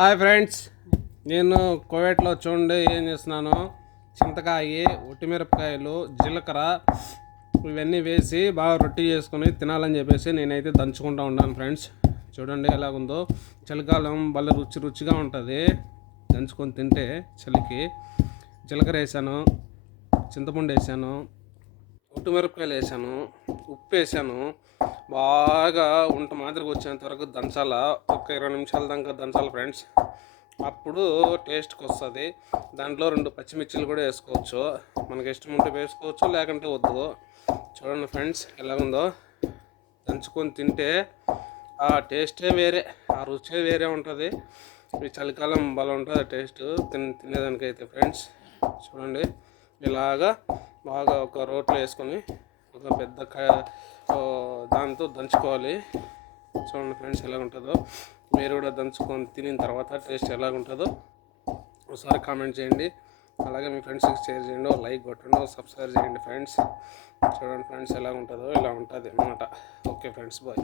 Hi friends, నేను కోవేట్లో చూడండి ఏం చేస్తున్నాను. చింతకాయ, ఒట్టిమిరపకాయలు, జీలకర్ర ఇవన్నీ వేసి బాగా రొట్టి చేసుకొని తినాలని చెప్పేసి నేనైతే దంచుకుంటూ ఉన్నాను ఫ్రెండ్స్. చూడండి ఎలాగుందో. చలికాలం భలే రుచిగా ఉంటుంది దంచుకొని తింటే. చలికి జీలకర్ర వేసాను, చింతపండు వేసాను, ఒట్టిమిరపకాయలు వేసాను, ఉప్పు వేసాను. బాగా ఉంట మాదిరికి వచ్చేంత వరకు దంచాలా. ఒక 20 నిమిషాల దాకా దంచాలి ఫ్రెండ్స్. అప్పుడు టేస్ట్కి వస్తుంది. దాంట్లో 2 పచ్చిమిర్చిలు కూడా వేసుకోవచ్చు. మనకి ఇష్టం ఉంటే వేసుకోవచ్చు, లేకుంటే వద్దు. చూడండి ఫ్రెండ్స్ ఎలాగుందో. దంచుకొని తింటే ఆ టేస్టే వేరే, ఆ రుచే వేరే ఉంటుంది. ఈ చలికాలం బాగా ఉంటుంది ఆ టేస్ట్ తినేదానికైతే ఫ్రెండ్స్. చూడండి ఇలాగా బాగా ఒక రోట్లో వేసుకొని ఒక పెద్ద దాంతో దంచుకోవాలి. చూడండి ఫ్రెండ్స్ ఎలా ఉంటుందో. మీరు కూడా దంచుకొని తినిన తర్వాత టేస్ట్ ఎలాగుంటుందో ఒకసారి కామెంట్ చేయండి. అలాగే మీ ఫ్రెండ్స్కి షేర్ చేయండి, లైక్ కొట్టండి, సబ్స్క్రైబ్ చేయండి ఫ్రెండ్స్. చూడండి ఫ్రెండ్స్ ఎలా ఉంటుందో. ఇలా ఉంటుంది అన్నమాట. Okay friends, bye.